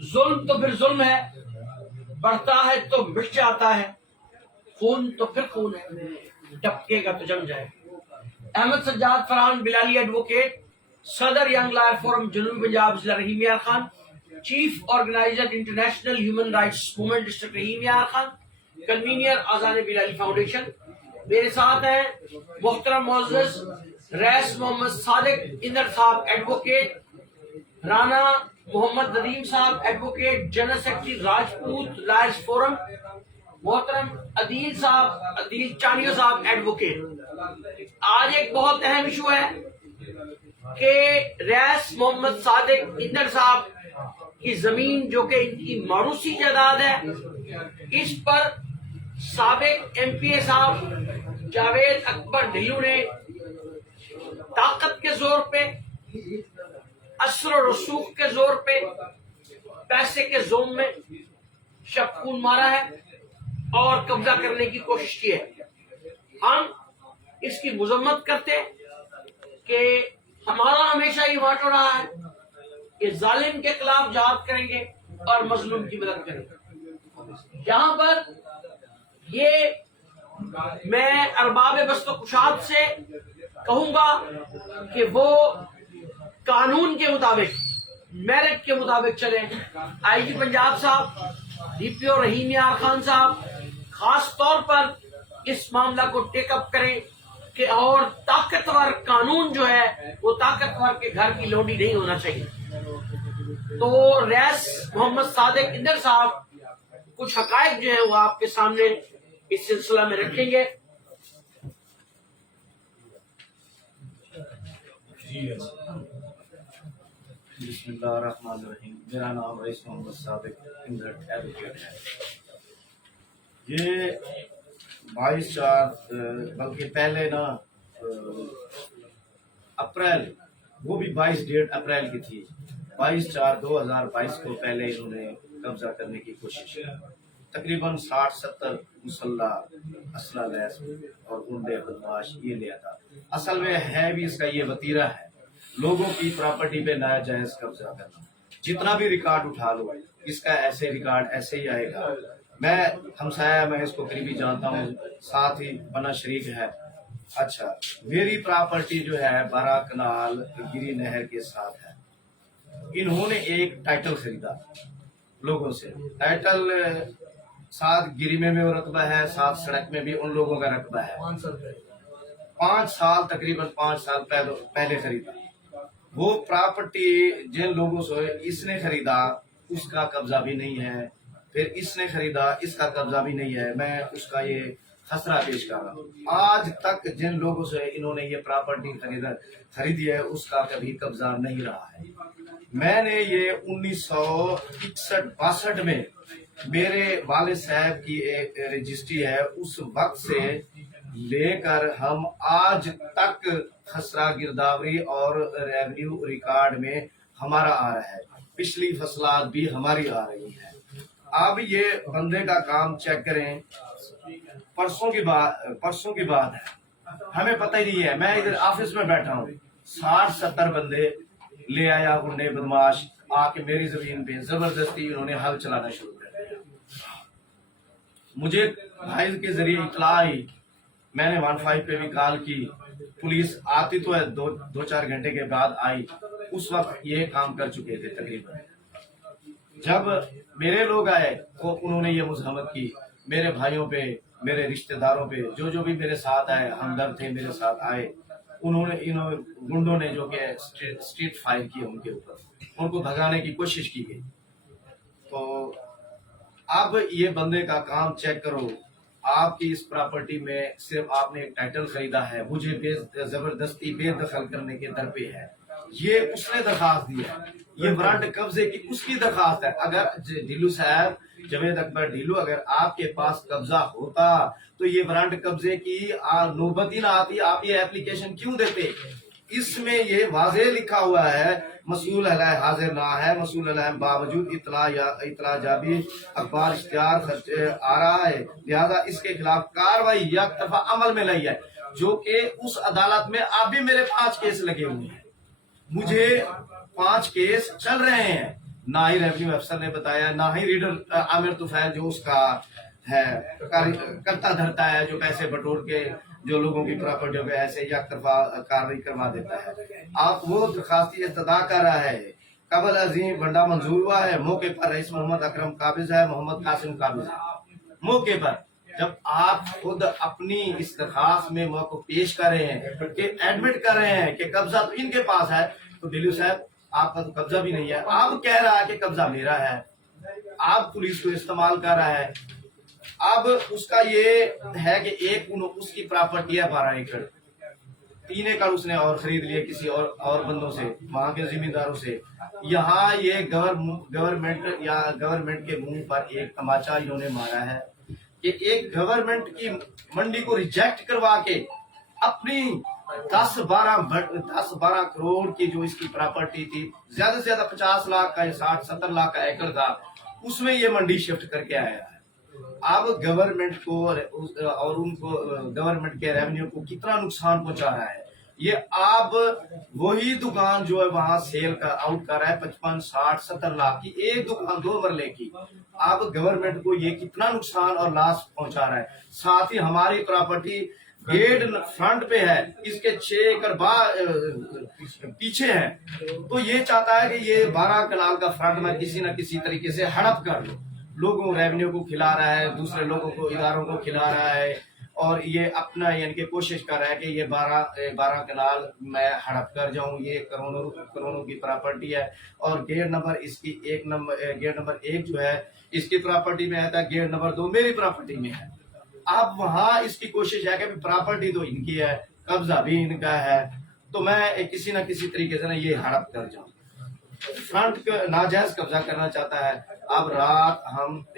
ظلم تو پھر ظلم ہے، بڑھتا ہے تو مٹ جاتا ہے، خون تو پھر خون ہے، ٹپکے گا تو جم جائے گا۔ احمد سجاد فرحان بلالی ایڈوکیٹ، صدر ینگ لائر فورم جنوبی پنجاب ضلع Rahim Yar Khan, chief organiser international human rights movement district Rahim Yar Khan, convener آذان بلالی فاؤنڈیشن۔ میرے ساتھ ہیں محترم معزز ریس محمد صادق اندر صاحب ایڈوکیٹ، رانا محمد ندیم صاحب advocate general secretary Rajput lawyers forum, محترم عدیل صاحب عدیل چانیو صاحب ایڈوکیٹ۔ آج ایک بہت اہم ایشو ہے کہ ریس محمد صادق اندر صاحب کی زمین جو کہ ان کی موروثی جائیداد ہے، اس پر سابق ایم پی اے صاحب جاوید اکبر ڈھیلو نے طاقت کے زور پہ، اثر و رسوخ کے زور پہ، پیسے کے زوم میں شب خون مارا ہے اور قبضہ کرنے کی کوشش کی ہے۔ ہم اس کی مذمت کرتے کہ ہمارا ہمیشہ یہ موٹو رہا ہے کہ ظالم کے خلاف جہاد کریں گے اور مظلوم کی مدد کریں گے۔ یہاں پر یہ میں ارباب بست و کشاد سے کہوں گا کہ وہ قانون کے مطابق، میرٹ کے مطابق چلیں۔ آئی جی پنجاب صاحب، ڈی پی او رحیم یار خان صاحب خاص طور پر اس معاملہ کو ٹیک اپ کریں کہ اور طاقتور قانون جو ہے وہ طاقتور کے گھر کی لونڈی نہیں ہونا چاہیے۔ تو ریس محمد صادق اندر صاحب کچھ حقائق جو ہیں وہ آپ کے سامنے اس سلسلہ میں رکھیں گے۔ بسم اللہ الرحمن الرحیم۔ میرا نام ریس محمد صادق اندر ایڈوکیٹ ہے۔ یہ 22/4 بلکہ پہلے نا اپریل، وہ بھی 22 ڈیٹ اپریل کی تھی، 22/4/2022 کو پہلے انہوں نے قبضہ کرنے کی کوشش کی۔ تقریباً 60-70 مسلح اسلحہ لیس اور گنڈے بدماش یہ لیا تھا۔ اصل میں ہے بھی اس کا یہ وتیرہ ہے، لوگوں کی پراپرٹی پہ ناجائز قبضہ کرنا۔ جتنا بھی ریکارڈ اٹھا لو، اس کا ایسے ریکارڈ ایسے ہی آئے گا۔ میں ہمسایہ، میں اس کو قریبی جانتا ہوں، ساتھ ہی بنا شریک ہے۔ اچھا، میری پراپرٹی جو ہے 12 کنال گری نہر کے ساتھ ہے۔ انہوں نے ایک ٹائٹل خریدا لوگوں سے، ٹائٹل ساتھ گری میں بھی رقبہ ہے، ساتھ سڑک میں بھی ان لوگوں کا رقبہ ہے۔ 5 سال تقریباً 5 سال پہلے خریدا۔ وہ پراپرٹی جن لوگوں سے اس نے خریدا اس کا قبضہ بھی نہیں ہے، پھر اس نے خریدا اس کا قبضہ بھی نہیں ہے۔ میں اس کا یہ خسرہ پیش کر رہا ہوں۔ آج تک جن لوگوں سے انہوں نے یہ پراپرٹی خریدی ہے اس کا کبھی قبضہ نہیں رہا ہے۔ میں نے یہ 1961-62 میں میرے والد صاحب کی ایک رجسٹری ہے، اس وقت سے لے کر ہم آج تک خسرہ گرداوری اور ریونیو ریکارڈ میں ہمارا آ رہا ہے، پچھلی فصلات بھی ہماری آ رہی ہیں۔ اب یہ بندے کا کام چیک کریں، پرسوں کی بات ہے، ہمیں پتہ ہی نہیں ہے۔ میں ادھر آفس میں بیٹھا ہوں، 60-70 بندے لے آیا گنڈے بدماش آ کے میری زمین پہ زبردستی انہوں نے حل چلانا شروع کر دیا۔ مجھے بھائی کے ذریعے اطلاع آئی، میں نے 15 پہ بھی کال کی، پولیس آتی تو ہے 2-4 گھنٹے کے بعد آئی، اس وقت یہ کام کر چکے تھے تقریباً۔ جب میرے لوگ آئے تو انہوں نے یہ مزاحمت کی میرے بھائیوں پہ، میرے رشتہ داروں پہ، جو بھی میرے ساتھ آئے، ہمدرد تھے میرے ساتھ آئے، گنڈوں نے جو کہ اسٹریٹ فائر کی ان کے اوپر، ان کو بھگانے کی کوشش کی گئی۔ تو اب یہ بندے کا کام چیک کرو، آپ کی اس پراپرٹی میں صرف آپ نے ایک ٹائٹل خریدا ہے، مجھے زبردستی بے دخل کرنے کے در پہ ہے۔ یہ اس نے درخواست دی ہے، یہ وارنٹ قبضے کی اس کی درخواست ہے۔ اگر ڈھیلو صاحب، جاوید اکبر ڈھیلو، اگر آپ کے پاس قبضہ ہوتا تو یہ وارنٹ قبضے کی نوبت ہی نہ آتی، آپ یہ اپلیکیشن کیوں دیتے؟ اس میں یہ واضح لکھا ہوا ہے، مسئول علیہ حاضر نہ ہے، مسئول علیہ باوجود اطلاع جابی اخبار اشتہار آ رہا ہے، لہذا اس کے خلاف کاروائی یک دفعہ عمل میں لائی ہے، جو کہ اس عدالت میں اب بھی میرے 5 کیس لگے ہوئے ہیں، مجھے 5 کیس چل رہے ہیں۔ ना ही रेवेन्यू अफसर ने बताया, ना ही रीडर आमिर तुफैल जो उसका है करता धरता है, जो पैसे बटोर के जो लोगों की प्रॉपर्टियों पे ऐसे या कार्रवाई करवा देता है। आप वो दरखास्ती इस्तदा कर रहा है, कबल अजीम बंडा मंजूर हुआ है, मौके पर रईस मोहम्मद अकरम काबिज है, मोहम्मद कासिम काबिज है। मौके पर जब आप खुद अपनी इस दरखास्त में मौको पेश कर रहे हैं कि एडमिट कर रहे हैं कि कब्जा तो इनके पास है, तो दिलीप साहब आपका तो कब्जा भी नहीं है। आप कह रहा है कि कब्जा मेरा है, आप पुलिस को इस्तेमाल कर रहा है। अब उसका ये है कि एक उसकी प्रॉपर्टी है 12 एकड़, 3 एकड़ उसने और खरीद लिए किसी और बंदों से, वहां के जिम्मेदारों से। यहाँ ये गवर्नमेंट के मुंह पर एक तमाचा इन्होंने मारा है कि एक गवर्नमेंट की मंडी को रिजेक्ट करवा के अपनी 10-12 करोड़ की जो इसकी प्रॉपर्टी थी, ज्यादा से ज्यादा 50 लाख का 60-70 लाख का एकड़ था, उसमें ये मंडी शिफ्ट करके आया है। अब गवर्नमेंट को और उनको गवर्नमेंट के रेवेन्यू को कितना नुकसान पहुंचा रहा है ये। आप वही दुकान जो है वहां सेल का आउट कर रहा है 55-60-70 लाख की, एक दुकान 2 मरले की। अब गवर्नमेंट को ये कितना नुकसान और लॉस पहुंचा रहा है। साथ ही हमारी प्रॉपर्टी गेट फ्रंट पे है, इसके 6 एकड़ पीछे है, तो ये चाहता है कि ये 12 कनाल का फ्रंट में किसी न किसी तरीके से हड़प कर लो। लोगों रेवेन्यू को खिला रहा है, दूसरे लोगों को इदारों को खिला रहा है, और ये अपना यानी कि कोशिश कर रहा है कि ये 12 कनाल मैं हड़प कर जाऊं। ये करोड़ों की प्रॉपर्टी है, और गेट नंबर इसकी गेट नंबर 1 जो है इसकी प्रॉपर्टी में आता है, गेट नंबर 2 मेरी प्रॉपर्टी में है। अब वहां इसकी कोशिश है कि प्रॉपर्टी तो इनकी है, कब्जा भी इनका है, तो मैं किसी न किसी तरीके से ना ये हड़प कर जाऊं, फ्रंट नाजायज कब्जा करना चाहता है। अब रात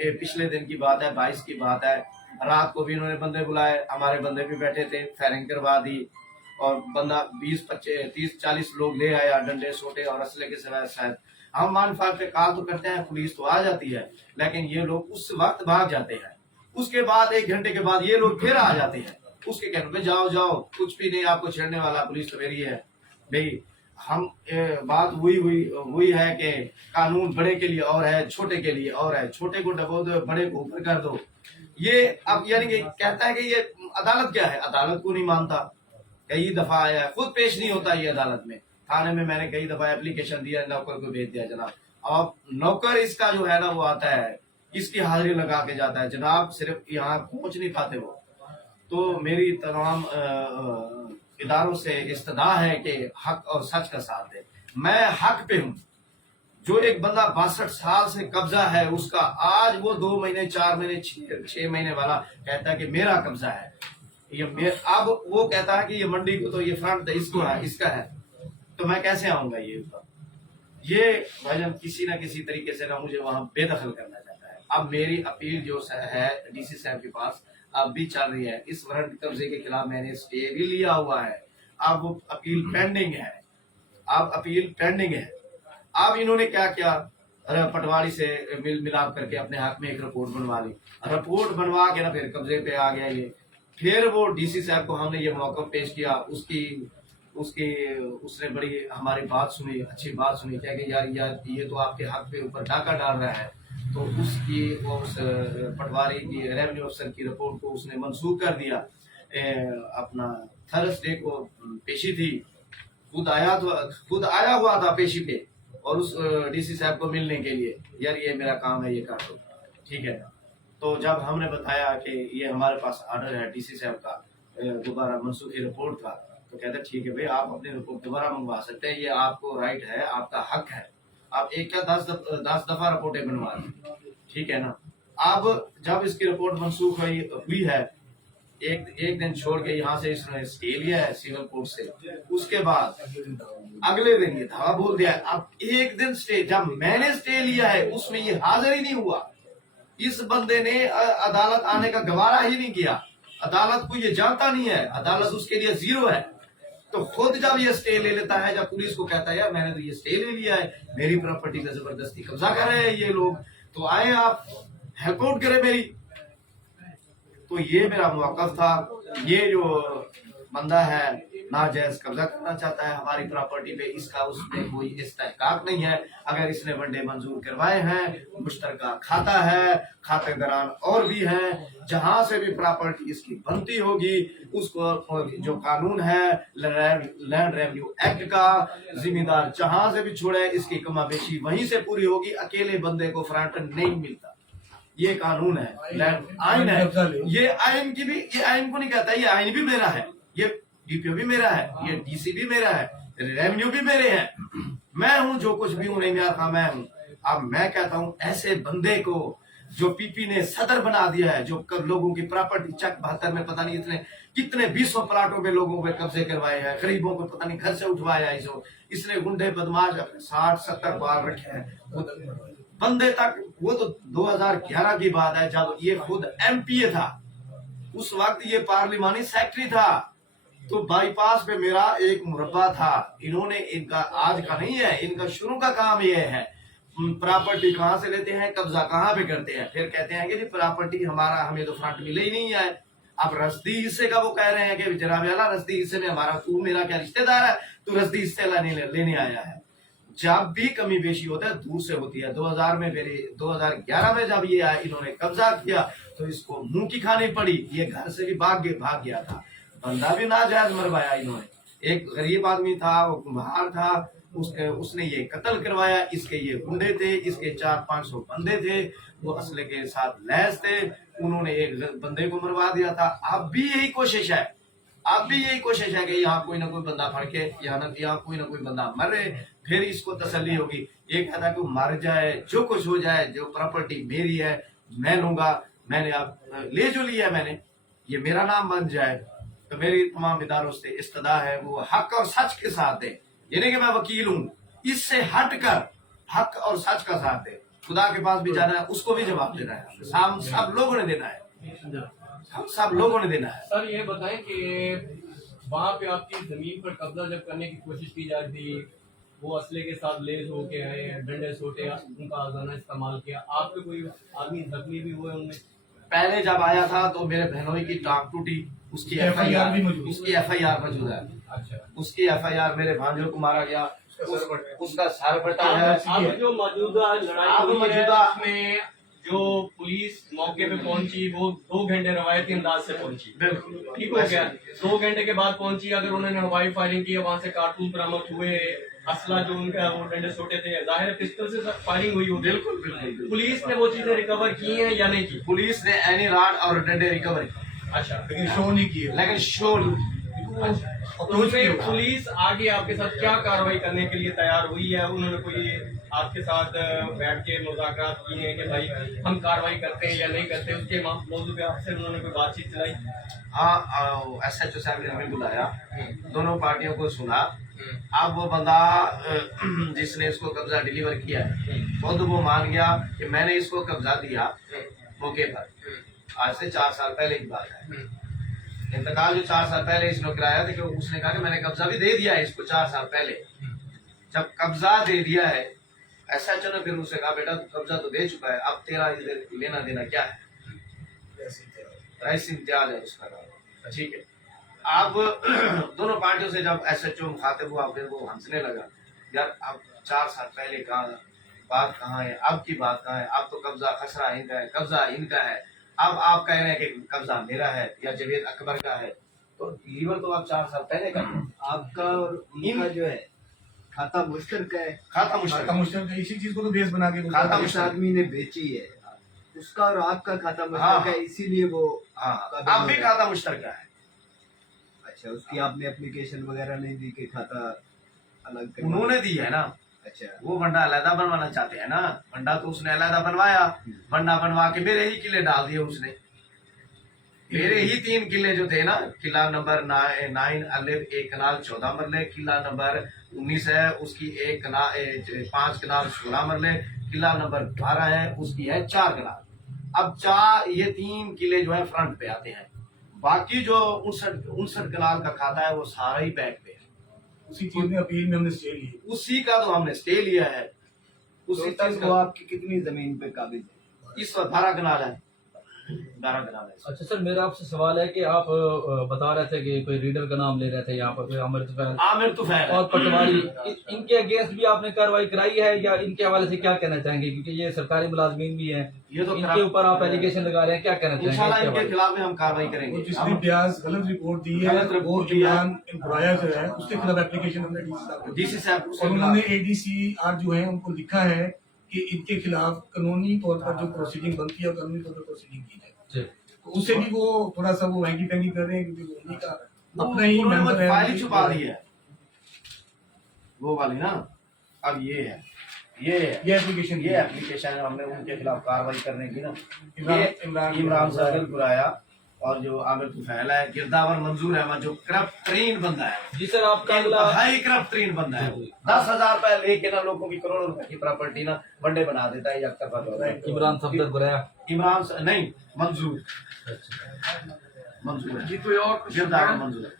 पिछले दिन की बात है, 22 की बात है, रात को भी इन्होंने बंदे बुलाए, हमारे बंदे भी बैठे थे, फायरिंग करवा दी, और बंदा 20-25-30-40 लोग ले आया, डंडे सोटे और असले के सिवाय। शायद हम मान फार पे कॉल तो करते हैं, पुलिस तो आ जाती है, लेकिन ये लोग उस वक्त भाग जाते हैं। उसके बाद 1 घंटे के बाद ये लोग फिर आ जाते हैं, उसके कहने पे जाओ कुछ भी नहीं, आपको छेड़ने वाला पुलिस तो मेरी है भाई। हम बात हुई है कि कानून बड़े के लिए और है, छोटे के लिए और है, छोटे को दबो दो, बड़े को ऊपर कर दो। ये अब यानी कि कहता है कि ये अदालत क्या है, अदालत को नहीं मानता। कई दफा आया है, खुद पेश नहीं होता ये अदालत में। थाने में मैंने कई दफा एप्लीकेशन दिया, नौकर को भेज दिया जनाब। अब नौकर इसका जो है ना वो आता है, इसकी हाजिरी लगा के जाता है जनाब, सिर्फ यहाँ पहुंच नहीं पाते वो। तो मेरी तमाम इदारों से इस्तदा है कि हक और सच का साथ दे। मैं हक पे हूँ। जो एक बंदा 62 साल से कब्जा है उसका, आज वो 2 महीने 4 महीने 6 महीने वाला कहता है कि मेरा कब्जा है, अब वो कहता है कि ये मंडी को तो ये फ्रंट इसको है, इसका है, तो मैं कैसे आऊंगा ये भाईजान किसी न किसी तरीके से ना मुझे वहां बेदखल करना चाहता है। अब मेरी अपील जो है डीसी साहब के पास अब भी चल रही है। इस वारंट कब्जे के खिलाफ मैंने स्टे भी लिया हुआ है, अब वो अपील पेंडिंग है। अब इन्होंने क्या किया, पटवारी से मिलाप करके अपने हक में एक रिपोर्ट बनवा ली, रिपोर्ट बनवा के ना फिर कब्जे पे आ गया ये। फिर वो डीसी साहब को हमने ये मौका पेश किया, उसने बड़ी हमारी बात सुनी, अच्छी बात सुनी, क्या कि यार ये तो आपके हक पे ऊपर डाका डाल रहा है। तो उस पटवारी की रेवेन्यू अफसर की रिपोर्ट को उसने मंसूख कर दिया। अपना थर्सडे को पेशी थी, खुद आया हुआ था पेशी पे, और उस डीसी साहब को मिलने के लिए, यार ये मेरा काम है, ये कर दो, ठीक है ना। तो जब हमने बताया कि ये हमारे पास ऑर्डर है डीसी साहब का दोबारा मनसूखी रिपोर्ट का, तो कहते ठीक है भाई आप अपनी रिपोर्ट दोबारा मंगवा सकते हैं, ये आपको राइट है, आपका हक है, आप एक क्या 10 दफा रिपोर्टें बनवा दी, ठीक है ना। अब जब इसकी रिपोर्ट मनसूख हुई है, एक दिन छोड़ के यहाँ से इसने स्टे लिया है सिविल कोर्ट से, उसके बाद अगले दिन ये धावा बोल दिया है। अब एक दिन स्टे, जब मैंने स्टे लिया है उसमें ये हाजिर ही नहीं हुआ, इस बंदे ने अदालत आने का गवारा ही नहीं किया, अदालत को ये जानता नहीं है, अदालत उसके लिए 0 है। तो खुद जब ये स्टे ले लेता है, जब पुलिस को कहता है यार मैंने तो ये स्टे ले लिया है, मेरी प्रॉपर्टी का जबरदस्ती कब्जा कर रहे हैं ये लोग, तो आए आप हेल्प आउट करें मेरी। तो ये मेरा मौकफ था। ये जो बंदा है नाजायज कब्जा करना चाहता है हमारी प्रॉपर्टी पे, इसका उसमें कोई इस्तेहकाक नहीं है। अगर इसने वनडे मंजूर करवाए हैं, मुश्तरका खाता है, खातेदारान और भी हैं, जहां से भी प्रॉपर्टी इसकी बनती होगी उसको जो कानून है लैंड रेवेन्यू एक्ट का, जिम्मेदार जहां से भी छोड़े इसकी कमाबेशी वहीं से पूरी होगी। अकेले बंदे को फ्रंट नहीं मिलता, ये कानून है, आइन है। ये आइन की भी, ये आइन को नहीं कहता, ये आइन भी मेरा है, ये डीपीओ भी मेरा है, ये डीसी भी मेरा है, रेवेन्यू भी मेरे हैं, मैं हूं जो कुछ भी हूं, नहीं मेरा था मैं हूं। अब मैं कहता हूं ऐसे बंदे को जो पीपी ने सदर बना दिया है, जो लोगों की प्रॉपर्टी चक 72 में पता नहीं इतने कितने 200 प्लाटों पे लोगों पे कब्जे करवाए हैं, गरीबों को पता नहीं घर से उठवाया है, इसने गुंडे बदमाश 60-70 बार रखे हैं बंदे तक। वो तो 2011 की बात है जब ये खुद एमपीए था, उस वक्त ये पार्लिमानी सेक्रेटरी था। तो बाईपास पे मेरा एक मुरब्बा था, इन्होंने, इनका आज का नहीं है, इनका शुरू का काम ये है प्रॉपर्टी कहाँ से लेते हैं, कब्जा कहाँ पे करते हैं, फिर कहते हैं कि जी प्रॉपर्टी हमारा, हमें तो फ्रंट मिले ही नहीं है। अब रस्ती हिस्से का वो कह रहे हैं कि जनाब वाला रस्ती हिस्से में हमारा, तू मेरा क्या रिश्तेदार है, तू रस्ती हिस्से लेने आया है। जब भी कमी बेशी होता है दूर से होती है। 2011 में जब ये आया, इन्होंने कब्जा किया तो इसको मुंह की खानी पड़ी, ये घर से भी भाग गया था, बंदा भी नाजायज मरवाया इन्होंने। एक गरीब आदमी था, वो कुम्हार था, उसने ये कत्ल करवाया, इसके ये गुंडे थे, इसके 400-500 बंदे थे, वो असले के साथ लैस थे, उन्होंने एक बंदे को मरवा दिया था। अब भी यही कोशिश है, अब भी यही कोशिश है कि यहाँ कोई ना कोई बंदा फड़के, यहाँ कोई ना कोई बंदा मरे, फिर इसको तसल्ली होगी। ये कहता है कि मर जाए, जो कुछ हो जाए, जो प्रॉपर्टी मेरी है मैं लूंगा, मैंने अब ले जो लिया मैंने, ये मेरा नाम बन जाए। तो मेरी तमाम इदारों से इस्तदा है वो हक और सच के साथ दे, ये नहीं कि मैं वकील हूँ, इससे हटकर हक और सच का साथ दे। खुदा के पास भी जाना है, उसको भी जवाब देना है, सब लोगों ने देना है, हम सब लोगों ने देना है। सर ये बताएं कि वहाँ पे आपकी जमीन पर कब्जा जब करने की कोशिश की जा रही थी, वो असले के साथ लेस होके आए, डंडे सोटे, उनका आजाना इस्तेमाल किया, आपके कोई आदमी जख्मी भी हुए उनमें? पहले जब आया था तो मेरे बहनोई की टांग टूटी, उसकी एफआईआर मौजूद है। अच्छा, उसकी एफआईआर, मेरे भांजों को मारा गया, उसका सर फटा है। अब जो मौजूदा लड़ाई हुई है उसमें जो पुलिस मौके पे पहुंची वो 2 घंटे रवायती अंदाज से पहुंची, ठीक हो गया। 2 घंटे के बाद पहुंची, अगर उन्होंने हवाई फायरिंग की, वहां से कारतूस बरामद हुए, असला जो उनका वो डंडे छोटे थे, जाहिर है पिस्टल से फायरिंग हुई होगी। बिल्कुल। पुलिस ने वो चीजें रिकवर की हैं या नहीं की? पुलिस ने एनी राड और डंडे रिकवर किए, अच्छा, लेकिन शो नहीं किए, लेकिन शो अच्छा। तो उसमें पुलिस आगे आपके साथ क्या कार्रवाई करने के लिए तैयार हुई है? उन्होंने कोई आपके साथ बैठ के मुज़ाकरात किए हैं कि भाई हम कार्रवाई करते हैं या नहीं करते, उसके मौजू पे आपसे उन्होंने कोई बातचीत चलाई? हाँ, SHO साहब ने हमें बुलाया, दोनों पार्टियों को सुना। अब वो बंदा जिसने इसको कब्जा डिलीवर किया है खुद वो मान गया कि मैंने इसको कब्जा दिया मौके पर। आज से 4 साल पहले की बात है, इंतकाल जो 4 साल पहले इसने कराया था, कि उसने कहा कि मैंने कब्जा भी दे दिया है इसको 4 साल पहले। जब कब्जा दे दिया है, SHO ने फिर उससे कहा बेटा तू कब्जा तो दे चुका है, अब तेरा लेना देना क्या है, रईस इम्तियाज है उसका नाम, ठीक है। अब दोनों पार्टियों से जब SHO मुखातिब हुआ, फिर वो हंसने लगा, यार अब 4 साल पहले कहा बात कहाँ है, अब की बात कहाँ है, अब तो कब्जा खसरा इनका है, कब्जा इनका है, अब आप कह रहे हैं कि कब्जा मेरा है या जवेद अकबर का है, तो डिलीवर तो आप 4 साल पहले का आपका और इनका जो है खाता मुश्तरका है, खाता मुश्तरक इसी चीज को तो बेस बना के खाता जिस आदमी ने बेची है उसका और आपका खाता मुश्तरका है, इसीलिए वो अब भी खाता मुश्तरका है। अच्छा, उसकी आपने एप्लीकेशन वगैरह नहीं दी कि खाता अलग करना? उन्होंने दी है ना, अच्छा, वो बंडा अलहदा बनवाना चाहते हैं ना, बंडा तो उसने अलहदा बनवाया, बंडा बनवा के मेरे ही किले डाल दिए उसने, मेरे ही 3 किले जो थे ना, किला नंबर 9 अलिफ 1 कनाल 14 मरले, किला नंबर 19 है उसकी 5 कनाल 16 मरले, किला नंबर 12 है उसकी है 4 कनाल। अब 4 ये 3 किले जो है फ्रंट पे आते हैं, बाकी जो 59 कनाल का खाता है वो सारा ही बैक पे है। उसी चीज में अपील में हमने स्टे ली, उसी का तो हमने स्टे लिया है, उसी तो चीज वो का। आपकी कितनी जमीन पे काबिज है? इस वक्त 12 कनाल है, 12 ग्राम है। अच्छा सर, मेरा आपसे सवाल है कि आप बता रहे थे कि कोई रीडर का नाम ले रहे थे यहाँ पर, कोई आमिर तुफैल आमिर तुफैल और पटवारी, इनके अगेंस्ट भी आपने कार्रवाई कराई है या इनके हवाले से क्या कहना चाहेंगे, क्योंकि ये सरकारी मुलाजमीन भी हैं, ये तो इनके ऊपर आप एलिगेशन लगा रहे हैं, क्या कहना इंशाल्लाह चाहेंगे इनके खिलाफ भी हम कार्रवाई करेंगे। और जिसने ब्याज गलत रिपोर्ट दी है गलत रिपोर्ट वो दी है। इमरान बुराया जो है उसके खिलाफ एप्लीकेशन हमने डीसी साहब को दी। डीसी साहब और उसके उन्होंने खिलाफ ADCR जो है उनको लिखा है कि इनके खिलाफ कानूनी तौर पर जो प्रोसीडिंग बनती है कानूनी तौर पर प्रोसीडिंग की जाए। ठीक। तो उससे भी वो थोड़ा सा वो वैंगी पैंगी कर रहे हैं क्योंकि वो उन्हीं का अपना ही उन्होंने मेंबर है। फाइल छुपा दी है वो वाली ना। अब ये है ये एप्लीकेशन ये एप्लीकेशन है, हमने उनके खिलाफ कार्रवाई करने की ना। इमरान इमरान साहिल बुराया और जो आमिर तुफैल है, गिरदावर मंजूर अहमद जो करप्ट तरीन बंदा है, जी सर, आपका अगला हाई करप्ट तरीन बंदा है, 10,000 रुपए लेके ना लोगों की करोड़ों रुपए की प्रॉपर्टी ना बंडे बना देता है। एक तरफा हो रहा है। इमरान सफदर बुराया, नहीं मंजूर मंजूर है, जी कोई और कुछ गिरदावर मंजूर है।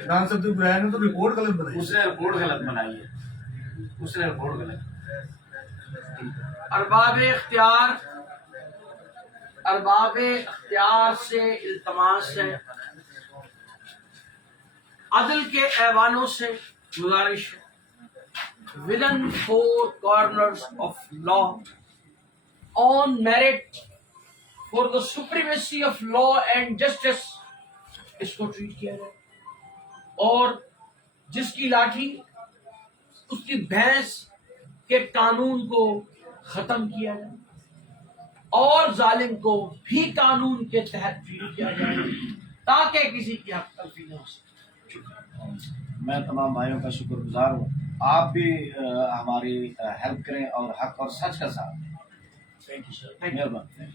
इमरान सफदर बुराया ने तो रिपोर्ट गलत बनाई। उसने रिपोर्ट गलत बनाई है, उसने रिपोर्ट गलत। अरबाब इख्तियार से इल्तमास है, अदल के ऐवानों से गुजारिश है, within 4 corners of law on merit for the supremacy of law and justice, इसको ट्रीट किया जाए और जिसकी लाठी उसकी भैंस के कानून को खत्म किया जाए और जालिम को भी कानून के तहत ट्रीट किया जाए ताकि किसी की हक तलफी न हो सके। मैं तमाम भाइयों का शुक्रगुजार हूँ। आप भी हमारी हेल्प करें और हक और सच का साथ दें। Thank you sir. मेहरबानी।